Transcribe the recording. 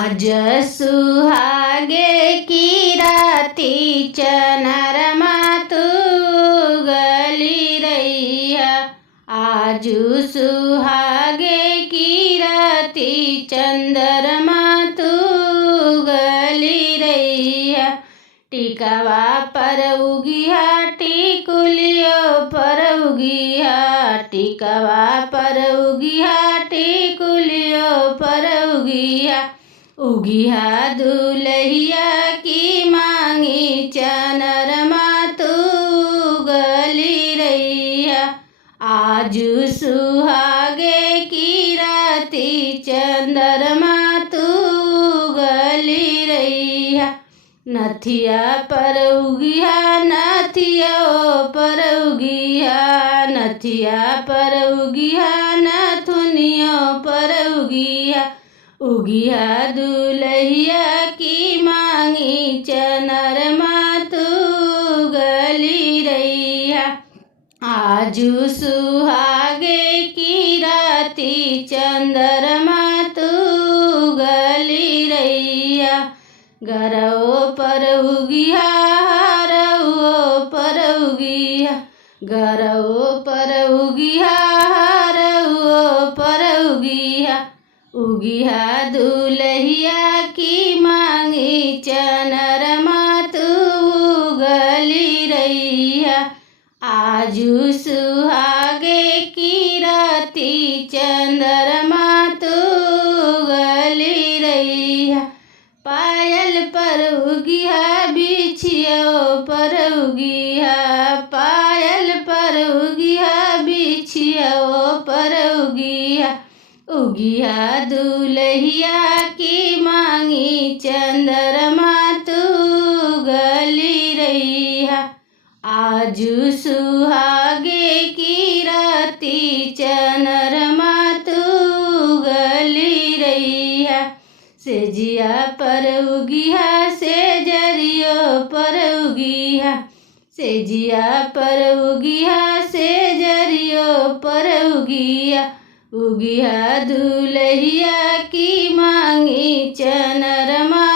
आज सुहागे की राती चनरमा तू गली रैया। आज सुहागे की राती चंद्रमा तू गली रैया। टिकवा पर उगिया टिकुलियो पर उगिया। टिकवा पर उगिया टिकुलियो पर उगिया। उगिया दुलहिया की मांगी चनरमा तू गली रैया। आज सुहागे की राती चंद्रमा तू गली रैया। नथिया पर उगिया नथिया पर उगिया। नथिया पर उगिया नथुनियो पर उगिया। उगिया दुलहिया की मांगी चनरमा तू गली रैया। आजू सुहागे की राती चंद्रमा तू गली रैया। गरौ पर उगिया हरौ पर उगिया। गरौ पर उगिया हरौ पर उगिया। उगिया दुलहिया की मांगी चनरमा तू गली रैया। आजू सुहागे की राती चंद्रमा तू गली रैया। पायल पर उगिया बिछियो पर उगिया। पायल पर उगिया बिछियो पर उगिया। उगिया दुलहिया की मांगी चंद्रमा तू गली रैया। आजू सुहागे की राती चनरमा तू गली रैया। सेजिया पर उगिया सेजरियो पर उगिया। सेजिया पर उगिया सेजरियो पर उगिया। उगिया दुलहिया की मांगी चनरमा